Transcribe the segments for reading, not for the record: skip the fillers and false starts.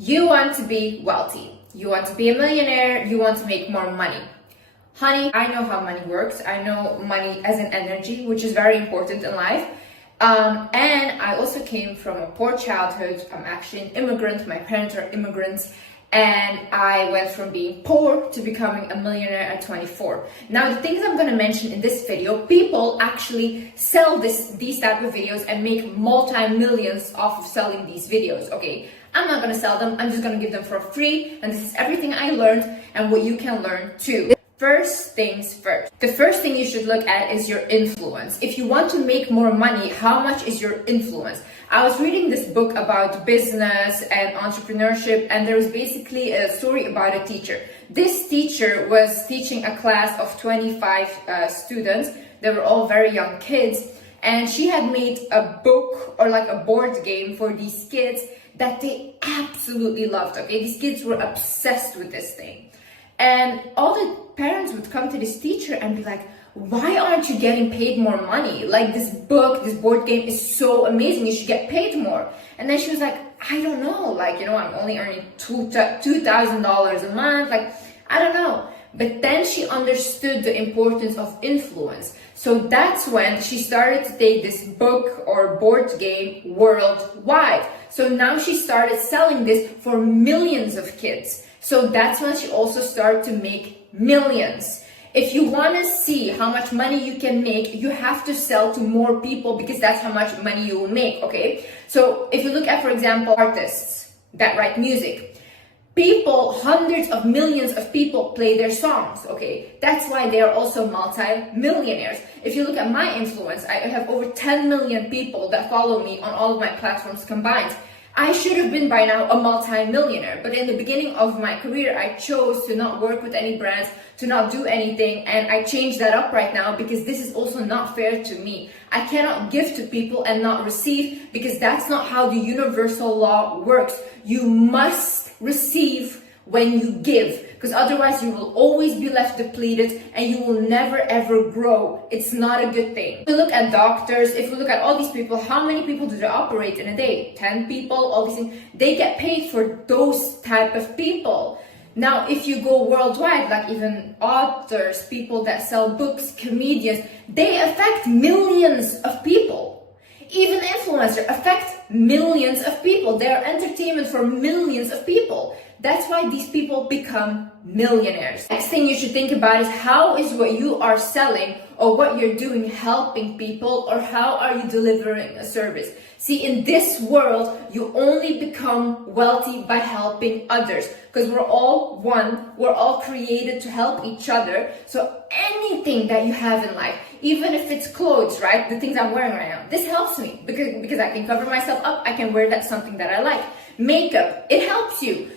You want to be wealthy. You want to be a millionaire. You want to make more money. Honey, I know how money works. I know money as an energy, which is very important in life. And I also came from a poor childhood. I'm actually an immigrant. My parents are immigrants. And I went from being poor to becoming a millionaire at 24. Now, the things I'm going to mention in this video, people actually sell these type of videos and make multi-millions off of selling these videos, okay? I'm not going to sell them. I'm just going to give them for free. And this is everything I learned and what you can learn too. First things first. The first thing you should look at is your influence. If you want to make more money, how much is your influence? I was reading this book about business and entrepreneurship, and there was basically a story about a teacher. This teacher was teaching a class of 25 students. They were all very young kids, and she had made a book or like a board game for these kids that they absolutely loved. Okay, these kids were obsessed with this thing. And all the parents would come to this teacher and be like, why aren't you getting paid more money? Like, this book, this board game is so amazing. You should get paid more. And then she was like, I don't know. Like, I'm only earning $2,000 a month. Like, I don't know. But then she understood the importance of influence. So that's when she started to take this book or board game worldwide. So now she started selling this for millions of kids. So that's when she also started to make millions. If you want to see how much money you can make, you have to sell to more people because that's how much money you will make, okay? So if you look at, for example, artists that write music, people, hundreds of millions of people play their songs, okay? That's why they are also multi-millionaires. If you look at my influence, I have over 10 million people that follow me on all of my platforms combined. I should have been by now a multi-millionaire, but in the beginning of my career, I chose to not work with any brands, to not do anything, and I changed that up right now because this is also not fair to me. I cannot give to people and not receive because that's not how the universal law works. You must receive when you give, because otherwise you will always be left depleted and you will never ever grow. It's not a good thing. If we look at doctors, if we look at all these people, how many people do they operate in a day? 10 people, all these things. They get paid for those type of people. Now, if you go worldwide, like even authors, people that sell books, comedians, they affect millions of people. Even influencers affect millions of people. They are entertainment for millions of people. That's why these people become millionaires. Next thing you should think about is how is what you are selling or what you're doing helping people, or how are you delivering a service? See, in this world, you only become wealthy by helping others, because we're all one, we're all created to help each other. So anything that you have in life, even if it's clothes, right? The things I'm wearing right now, this helps me because I can cover myself up. I can wear that something that I like. Makeup, it helps you.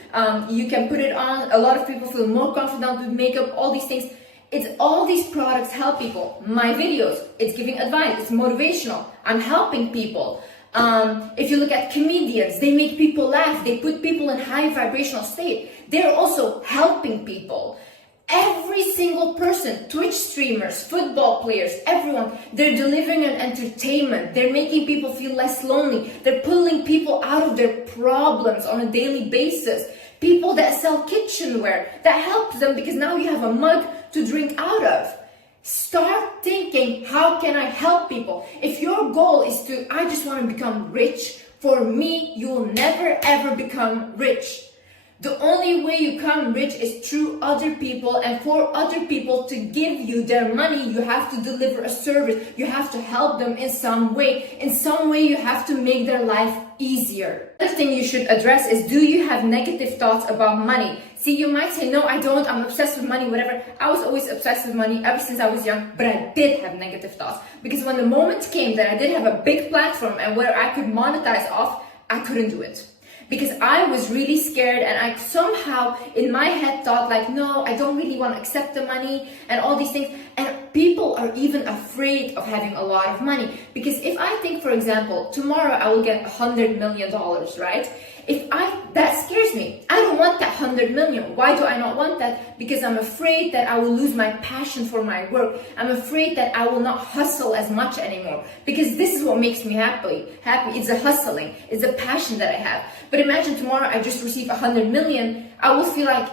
You can put it on. A lot of people feel more confident with makeup, all these things. It's all these products help people. My videos, it's giving advice, it's motivational. I'm helping people. If you look at comedians, they make people laugh. They put people in high vibrational state. They're also helping people. Every single person, Twitch streamers, football players, everyone, they're delivering an entertainment. They're making people feel less lonely. They're pulling people out of their problems on a daily basis. People that sell kitchenware, that helps them because now you have a mug to drink out of. Start thinking, how can I help people? If your goal is I just want to become rich, for me, you will never ever become rich. The only way you become rich is through other people, and for other people to give you their money, you have to deliver a service. You have to help them in some way. In some way, you have to make their life easier. The thing you should address is, do you have negative thoughts about money? See, you might say, no, I don't, I'm obsessed with money, whatever. I was always obsessed with money ever since I was young, but I did have negative thoughts. Because when the moment came that I did have a big platform and where I could monetize off, I couldn't do it. Because I was really scared, and I somehow in my head thought like, no, I don't really want to accept the money and all these things. And people are even afraid of having a lot of money. Because if I think, for example, tomorrow I will get $100 million, right? That scares me. I don't want that $100 100 million. Why do I not want that? Because I'm afraid that I will lose my passion for my work. I'm afraid that I will not hustle as much anymore, because this is what makes me happy. It's the hustling, it's the passion that I have. But imagine tomorrow I just receive 100 million, I will feel like,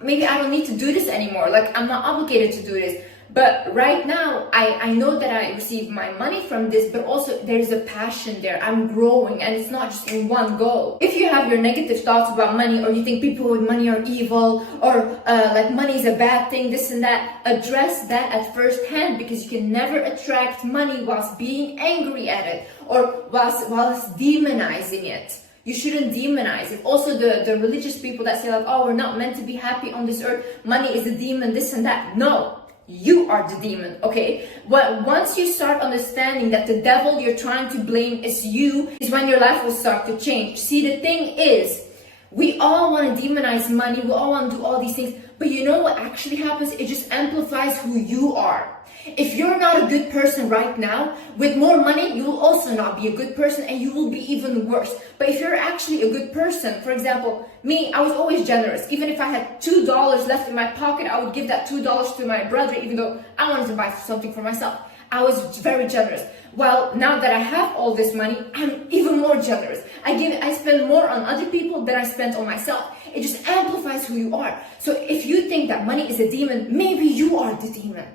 maybe I don't need to do this anymore. Like, I'm not obligated to do this. But right now, I know that I receive my money from this, but also there is a passion there. I'm growing, and it's not just in one go. If you have your negative thoughts about money, or you think people with money are evil, or like money is a bad thing, this and that, address that at first hand, because you can never attract money whilst being angry at it, or whilst demonizing it. You shouldn't demonize it. Also, the religious people that say like, oh, we're not meant to be happy on this earth, money is a demon, this and that. No. You are the demon, okay? But once you start understanding that the devil you're trying to blame is you, is when your life will start to change. See, the thing is, we all want to demonize money, we all want to do all these things, but you know what actually happens? It just amplifies who you are. If you're not a good person right now, with more money, you will also not be a good person, and you will be even worse. But if you're actually a good person, for example, me, I was always generous. Even if I had $2 left in my pocket, I would give that $2 to my brother, even though I wanted to buy something for myself. I was very generous. Well, now that I have all this money, I'm even more generous. I spend more on other people than I spend on myself. It just amplifies who you are. So if you think that money is a demon, maybe you are the demon.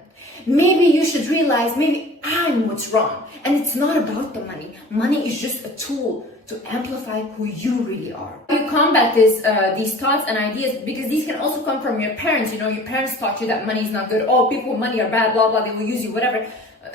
Maybe you should realize, maybe I'm what's wrong. And it's not about the money. Money is just a tool to amplify who you really are. You combat these thoughts and ideas, because these can also come from your parents. You know, your parents taught you that money is not good. Oh, people with money are bad, blah, blah, they will use you, whatever.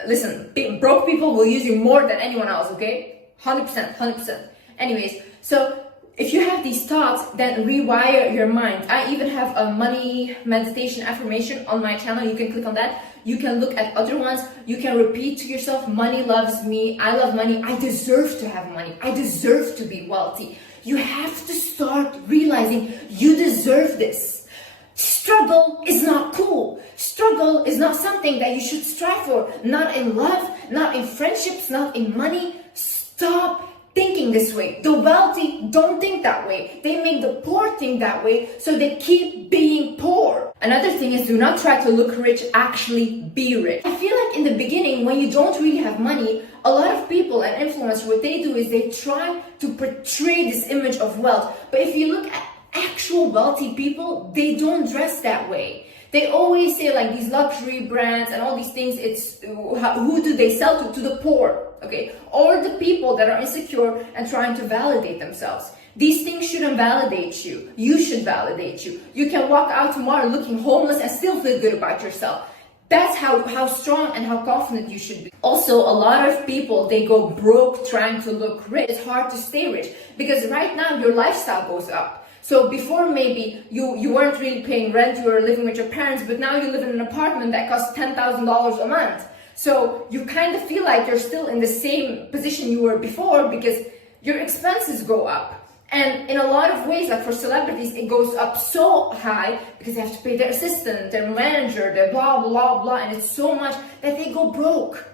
Listen, broke people will use you more than anyone else, okay? 100%. Anyways, so if you have these thoughts, then rewire your mind. I even have a money meditation affirmation on my channel. You can click on that. You can look at other ones. You can repeat to yourself, money loves me. I love money. I deserve to have money. I deserve to be wealthy. You have to start realizing you deserve this. Struggle is not cool. Struggle is not something that you should strive for. Not in love, not in friendships, not in money. Stop thinking this way. The wealthy don't think that way. They make the poor think that way, so they keep being poor. Another thing is, do not try to look rich, actually be rich. I feel like in the beginning, when you don't really have money, a lot of people and influencers, what they do is they try to portray this image of wealth. But if you look at actual wealthy people, they don't dress that way. They always say like these luxury brands and all these things, it's who do they sell to? To the poor, okay? Or the people that are insecure and trying to validate themselves. These things shouldn't validate you. You should validate you. You can walk out tomorrow looking homeless and still feel good about yourself. That's how strong and how confident you should be. Also, a lot of people, they go broke trying to look rich. It's hard to stay rich because right now your lifestyle goes up. So before maybe you weren't really paying rent, you were living with your parents, but now you live in an apartment that costs $10,000 a month. So you kind of feel like you're still in the same position you were before because your expenses go up. And in a lot of ways, like for celebrities, it goes up so high because they have to pay their assistant, their manager, their blah, blah, blah. And it's so much that they go broke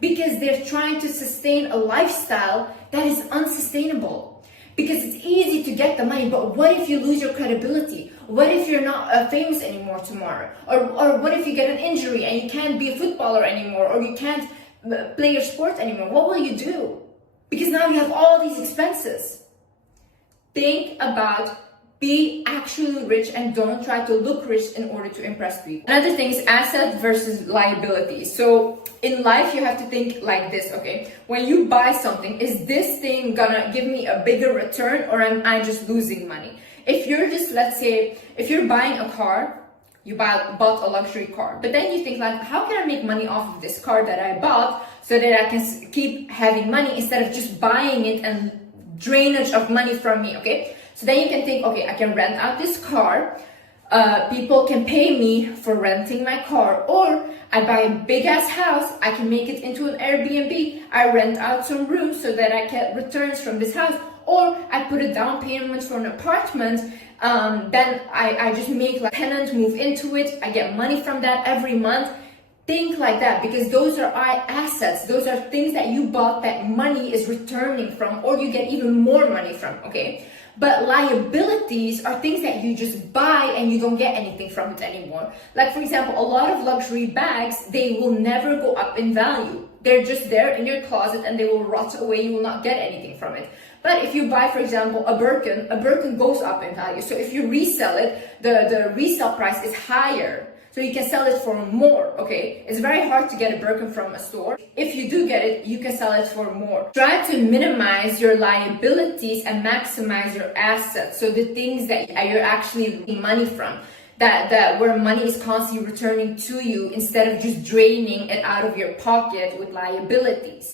because they're trying to sustain a lifestyle that is unsustainable. Because it's easy to get the money, but what if you lose your credibility? What if you're not famous anymore tomorrow? Or what if you get an injury and you can't be a footballer anymore, or you can't play your sport anymore? What will you do? Because now you have all these expenses. Think about be actually rich and don't try to look rich in order to impress people. Another thing is asset versus liability. So in life, you have to think like this, okay? When you buy something, is this thing gonna give me a bigger return or am I just losing money? If you're just, let's say, if you're buying a car, you bought a luxury car, but then you think like, how can I make money off of this car that I bought so that I can keep having money instead of just buying it and drainage of money from me, okay? So then you can think, okay, I can rent out this car. People can pay me for renting my car, or I buy a big ass house. I can make it into an Airbnb. I rent out some rooms so that I get returns from this house, or I put a down payment for an apartment. Then I just make like tenants move into it. I get money from that every month. Think like that, because those are assets. Those are things that you bought that money is returning from, or you get even more money from, okay? But liabilities are things that you just buy and you don't get anything from it anymore. Like, for example, a lot of luxury bags, they will never go up in value. They're just there in your closet and they will rot away. You will not get anything from it. But if you buy, for example, a Birkin goes up in value. So if you resell it, the resale price is higher. So you can sell it for more, okay? It's very hard to get a Birkin from a store. If you do get it, you can sell it for more. Try to minimize your liabilities and maximize your assets. So the things that you're actually making money from, that where money is constantly returning to you instead of just draining it out of your pocket with liabilities.